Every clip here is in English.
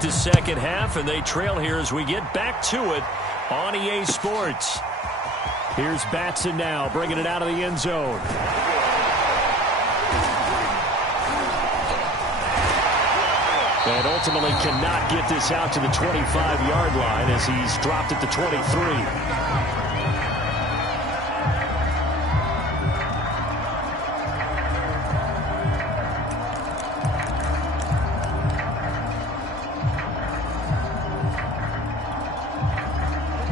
The second half, and they trail here as we get back to it on EA Sports. Here's Batson now, bringing it out of the end zone. And ultimately cannot get this out to the 25-yard line as he's dropped at the 23.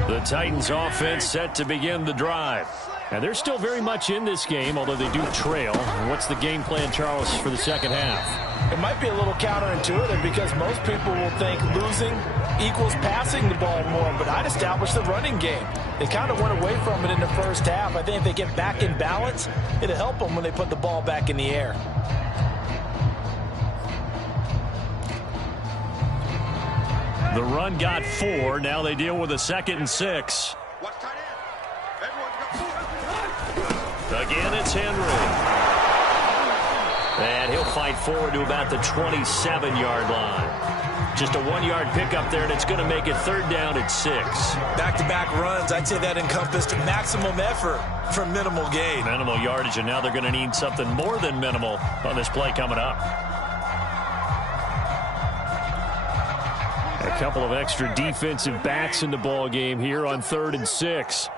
The Titans offense set to begin the drive. And they're still very much in this game, although they do trail. What's the game plan, Charles, for the second half? It might be a little counterintuitive because most people will think losing equals passing the ball more, but I'd establish the running game. They kind of went away from it in the first half. I think if they get back in balance, it'll help them when they put the ball back in the air. The run got 4. Now they deal with a 2nd and 6. Again, it's Henry. And he'll fight forward to about the 27-yard line. Just a 1-yard pickup there, and it's going to make it 3rd down at 6. Back-to-back runs, I'd say that encompassed maximum effort for minimal gain. Minimal yardage, and now they're going to need something more than minimal on this play coming up. A couple of extra defensive backs in the ball game here on 3rd and 6.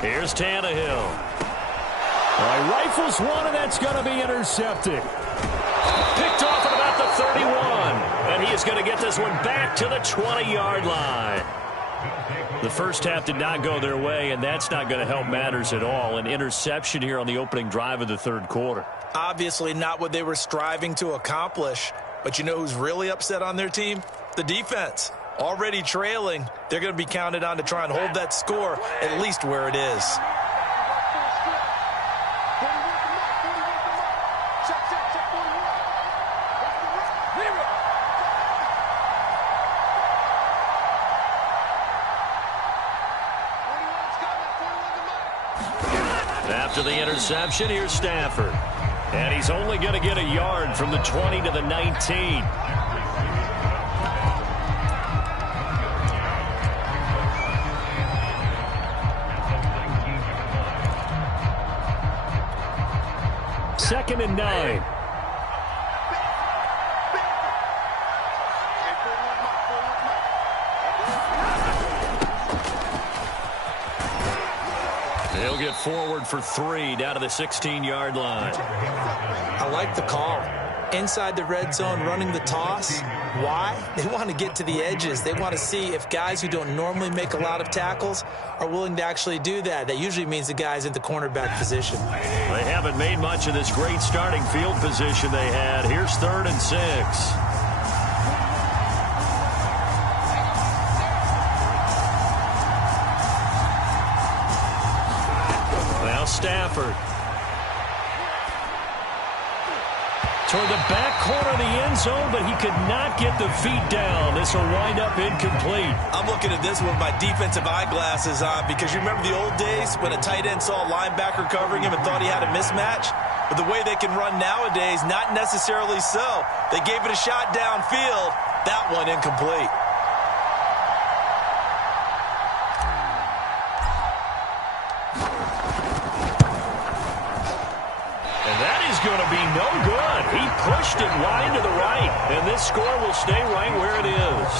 Here's Tannehill. Rifles one, and that's going to be intercepted. Picked off at about the 31. And he is going to get this one back to the 20-yard line. The first half did not go their way, and that's not going to help matters at all. An interception here on the opening drive of the 3rd quarter. Obviously not what they were striving to accomplish. But you know who's really upset on their team? The defense. Already trailing, they're going to be counted on to try and hold that score at least where it is. After the interception, here's Stafford. And he's only going to get a yard from the 20 to the 19. Second and 9. They'll get forward for 3 down to the 16-yard line. I like the call. Inside the red zone, running the toss. Why? They want to get to the edges. They want to see if guys who don't normally make a lot of tackles are willing to actually do that. That usually means the guys in the cornerback position. They haven't made much of this great starting field position they had. Here's 3rd and 6. Now Stafford. Toward the back corner of the end zone, but he could not get the feet down. This will wind up incomplete. I'm looking at this with my defensive eyeglasses on because you remember the old days when a tight end saw a linebacker covering him and thought he had a mismatch? But the way they can run nowadays, not necessarily so. They gave it a shot downfield. That one incomplete. Going to be no good. He pushed it wide to the right, and this score will stay right where it is.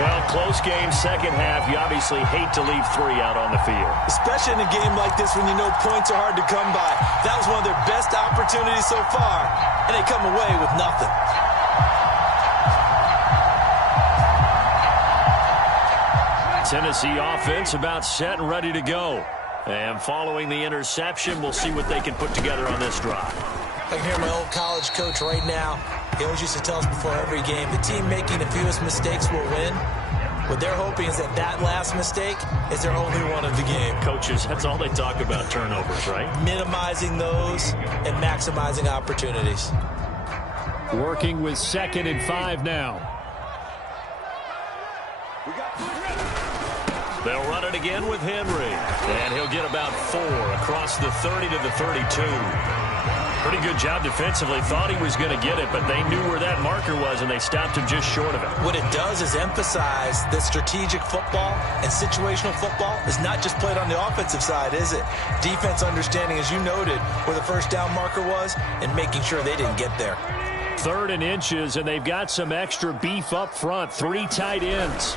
Well, close game, second half. You obviously hate to leave 3 out on the field. Especially in a game like this when you know points are hard to come by. That was one of their best opportunities so far, and they come away with nothing. Tennessee offense about set and ready to go. And following the interception, we'll see what they can put together on this drive. I can hear my old college coach right now. He always used to tell us before every game, the team making the fewest mistakes will win. What they're hoping is that that last mistake is their only one of the game. Coaches, that's all they talk about, turnovers, right? Minimizing those and maximizing opportunities. Working with 2nd and 5 now. They'll run it again with Henry. And he'll get about 4 across the 30 to the 32. Pretty good job defensively. Thought he was going to get it, but they knew where that marker was, and they stopped him just short of it. What it does is emphasize that strategic football and situational football is not just played on the offensive side, is it? Defense understanding, as you noted, where the first down marker was and making sure they didn't get there. 3rd and inches, and they've got some extra beef up front. 3 tight ends.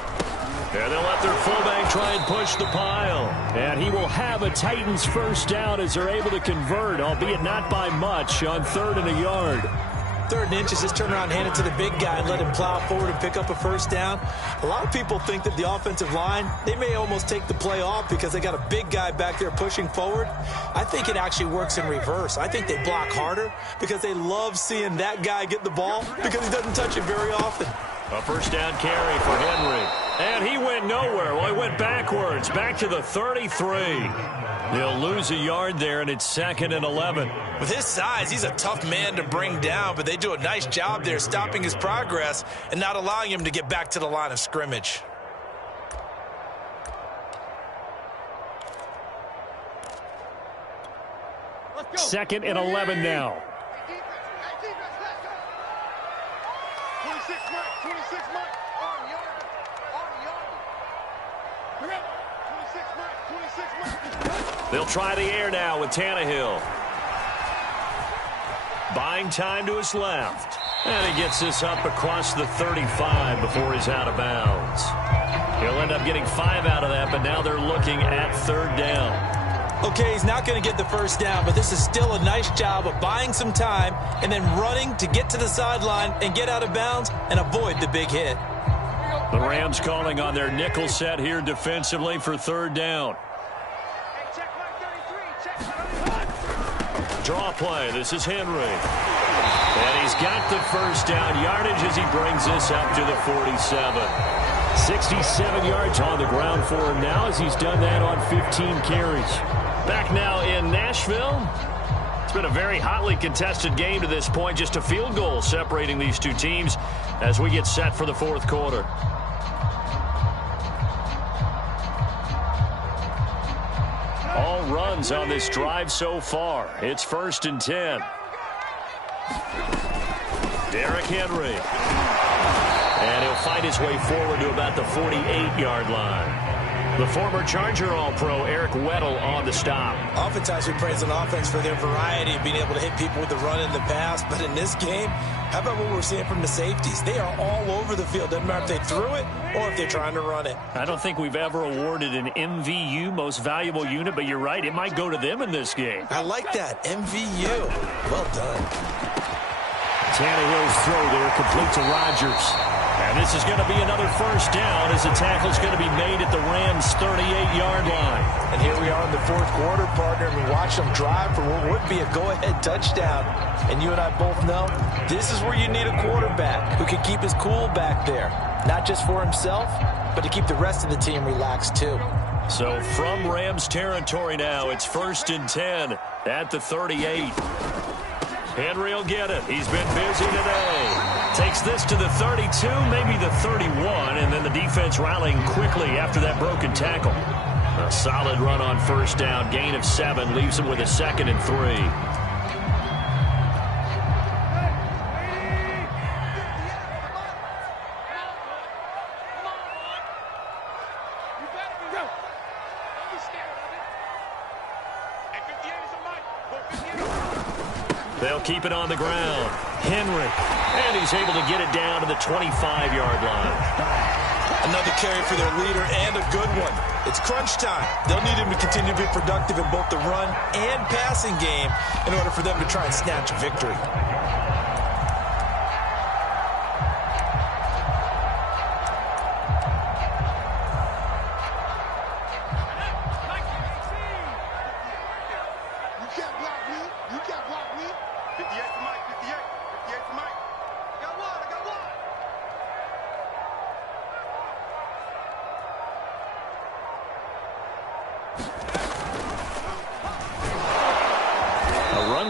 And they'll let their fullback try and push the pile. And he will have a Titans first down as they're able to convert, albeit not by much, on 3rd and a yard. 3rd and inches, just turn around, hand it to the big guy and let him plow forward and pick up a first down. A lot of people think that the offensive line, they may almost take the play off because they got a big guy back there pushing forward. I think it actually works in reverse. I think they block harder because they love seeing that guy get the ball because he doesn't touch it very often. A first down carry for Henry. And he went nowhere. Well, he went backwards, back to the 33. They'll lose a yard there, and it's 2nd and 11. With his size, he's a tough man to bring down, but they do a nice job there stopping his progress and not allowing him to get back to the line of scrimmage. Second and 11 now. 26 Mike. On yard. 26 Mike. They'll try the air now with Tannehill. Buying time to his left. And he gets this up across the 35 before he's out of bounds. He'll end up getting 5 out of that, but now they're looking at 3rd down. Okay, he's not going to get the first down, but this is still a nice job of buying some time and then running to get to the sideline and get out of bounds and avoid the big hit. The Rams calling on their nickel set here defensively for 3rd down. Draw play. This is Henry. And he's got the first down yardage as he brings this up to the 47. 67 yards on the ground for him now as he's done that on 15 carries. Back now in Nashville. It's been a very hotly contested game to this point. Just a field goal separating these two teams as we get set for the 4th quarter. All runs on this drive so far. It's 1st and 10. Derrick Henry. And he'll fight his way forward to about the 48-yard line. The former Charger All-Pro Eric Weddle on the stop. Oftentimes we praise an offense for their variety of being able to hit people with the run in the pass. But in this game, how about what we're seeing from the safeties? They are all over the field. Doesn't matter if they threw it or if they're trying to run it. I don't think we've ever awarded an MVU, most valuable unit, but you're right. It might go to them in this game. I like that. MVU. Well done. Tannehill's throw there complete to Rodgers. And this is going to be another first down as the tackle's going to be made at the Rams' 38-yard line. And here we are in the 4th quarter, partner, and we watch them drive for what would be a go-ahead touchdown. And you and I both know this is where you need a quarterback who can keep his cool back there. Not just for himself, but to keep the rest of the team relaxed too. So from Rams territory now, it's 1st and 10 at the 38. Henry will get it. He's been busy today. Takes this to the 32, maybe the 31, and then the defense rallying quickly after that broken tackle. A solid run on first down, gain of 7, leaves him with a 2nd and 3. They'll keep it on the ground. Henry. And he's able to get it down to the 25-yard line. Another carry for their leader and a good one. It's crunch time. They'll need him to continue to be productive in both the run and passing game in order for them to try and snatch a victory.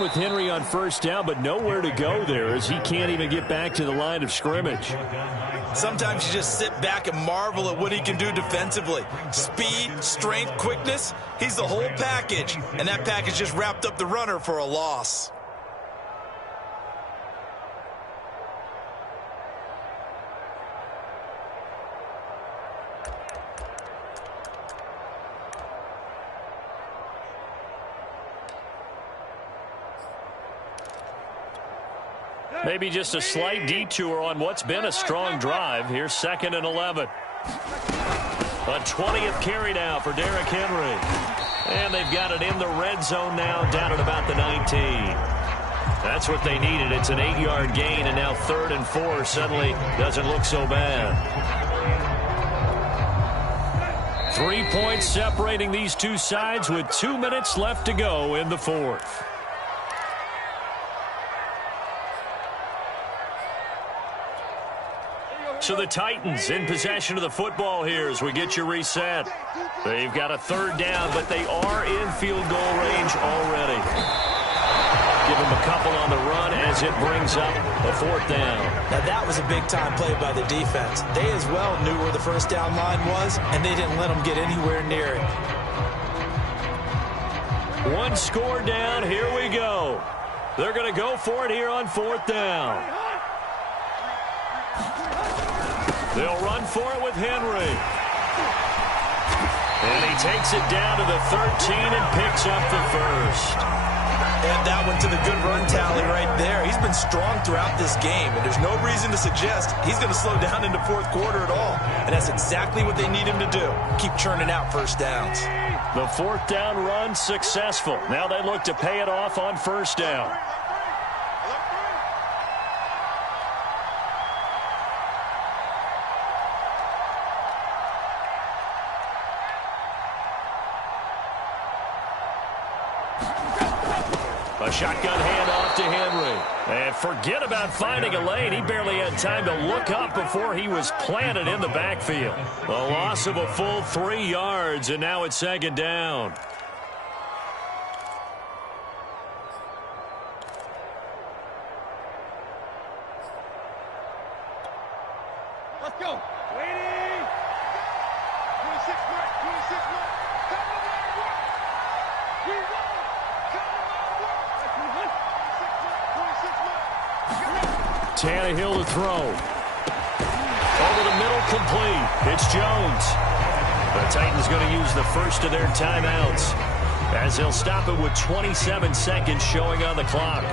With Henry on first down, but nowhere to go there as he can't even get back to the line of scrimmage. Sometimes you just sit back and marvel at what he can do defensively. Speed, strength, quickness, he's the whole package. And that package just wrapped up the runner for a loss. Maybe just a slight detour on what's been a strong drive. Here's 2nd and 11. A 20th carry now for Derrick Henry. And they've got it in the red zone now, down at about the 19. That's what they needed. It's an 8-yard gain, and now 3rd and 4 suddenly doesn't look so bad. 3 points separating these two sides with 2 minutes left to go in the 4th. So the Titans in possession of the football here as we get you reset. They've got a 3rd down, but they are in field goal range already. Give them a couple on the run as it brings up a 4th down. Now that was a big-time play by the defense. They as well knew where the first down line was, and they didn't let them get anywhere near it. 1 score down. Here we go. They're going to go for it here on 4th down. They'll run for it with Henry. And he takes it down to the 13 and picks up the 1st. And that one to the good run tally right there. He's been strong throughout this game, and there's no reason to suggest he's going to slow down into 4th quarter at all. And that's exactly what they need him to do. Keep churning out first downs. The 4th down run successful. Now they look to pay it off on 1st down. A shotgun handoff to Henry. And forget about finding a lane. He barely had time to look up before he was planted in the backfield. A loss of a full 3 yards, and now it's 2nd down. Let's go. Waiting. 26 mark. 26 mark. Come on, work. We won. Come on, work. 26 mark. Tannehill to throw. Over the middle, complete. It's Jones. The Titans going to use the first of their timeouts as they'll stop it with 27 seconds showing on the clock.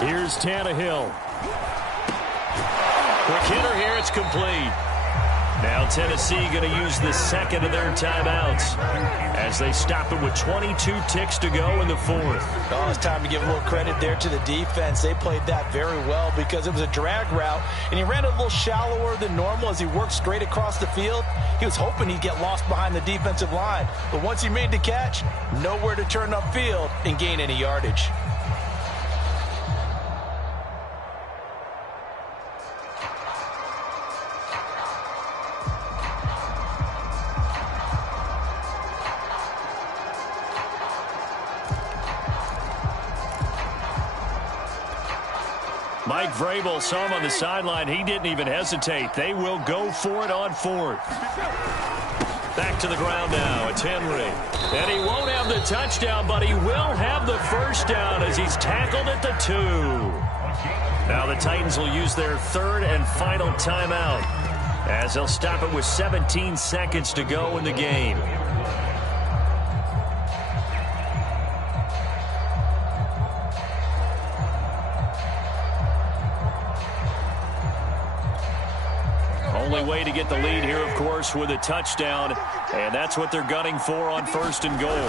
Here's Tannehill. Quick hitter here. It's complete. Now Tennessee going to use the second of their timeouts as they stop it with 22 ticks to go in the 4th. Oh, it's time to give a little credit there to the defense. They played that very well because it was a drag route, and he ran a little shallower than normal as he worked straight across the field. He was hoping he'd get lost behind the defensive line, but once he made the catch, nowhere to turn upfield and gain any yardage. Mike Vrabel saw him on the sideline. He didn't even hesitate. They will go for it on 4th. Back to the ground now. It's Henry. And he won't have the touchdown, but he will have the first down as he's tackled at the 2. Now the Titans will use their 3rd and final timeout as they'll stop it with 17 seconds to go in the game. Only way to get the lead here, of course, with a touchdown, and that's what they're gunning for on 1st and goal.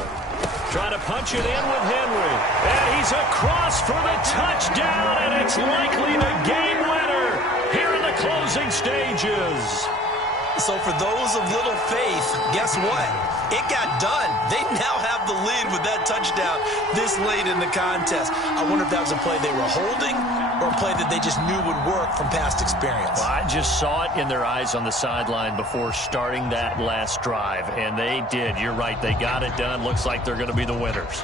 Trying to punch it in with Henry, and he's across for the touchdown, and it's likely the game winner here in the closing stages. So for those of little faith, guess what? It got done. They now have the lead with that touchdown this late in the contest. I wonder if that was a play they were holding or a play that they just knew would work from past experience? Well, I just saw it in their eyes on the sideline before starting that last drive, and they did. You're right. They got it done. Looks like they're going to be the winners.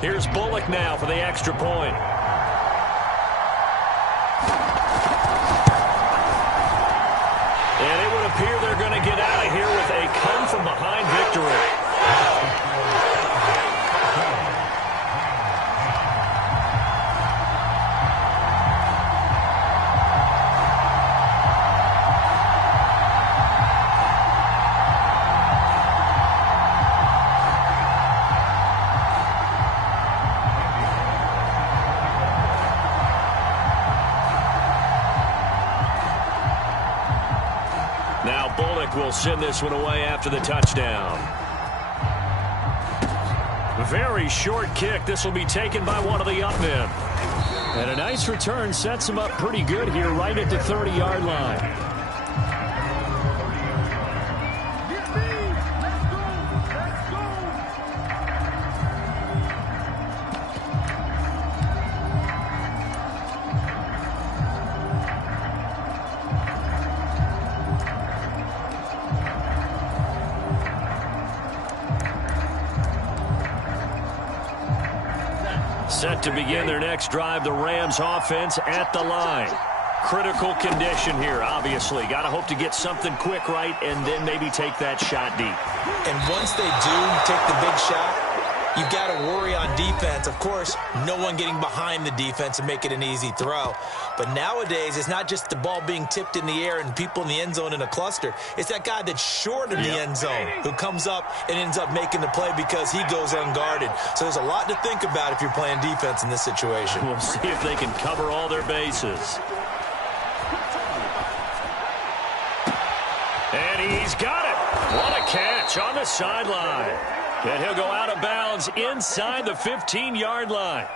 Here's Bullock now for the extra point. And it would appear they're going to get out of here with a come-from-behind victory. Now Bullock will send this one away after the touchdown. Very short kick. This will be taken by one of the up men. And a nice return sets him up pretty good here right at the 30-yard line. Set to begin their next drive, the Rams offense at the line. Critical condition here, obviously. Got to hope to get something quick right and then maybe take that shot deep. And once they do take the big shot, you've got to worry on defense. Of course, no one getting behind the defense and make it an easy throw. But nowadays, it's not just the ball being tipped in the air and people in the end zone in a cluster. It's that guy that's short of the end zone who comes up and ends up making the play because he goes unguarded. So there's a lot to think about if you're playing defense in this situation. We'll see if they can cover all their bases. And he's got it. What a catch on the sideline. And he'll go out of bounds inside the 15-yard line.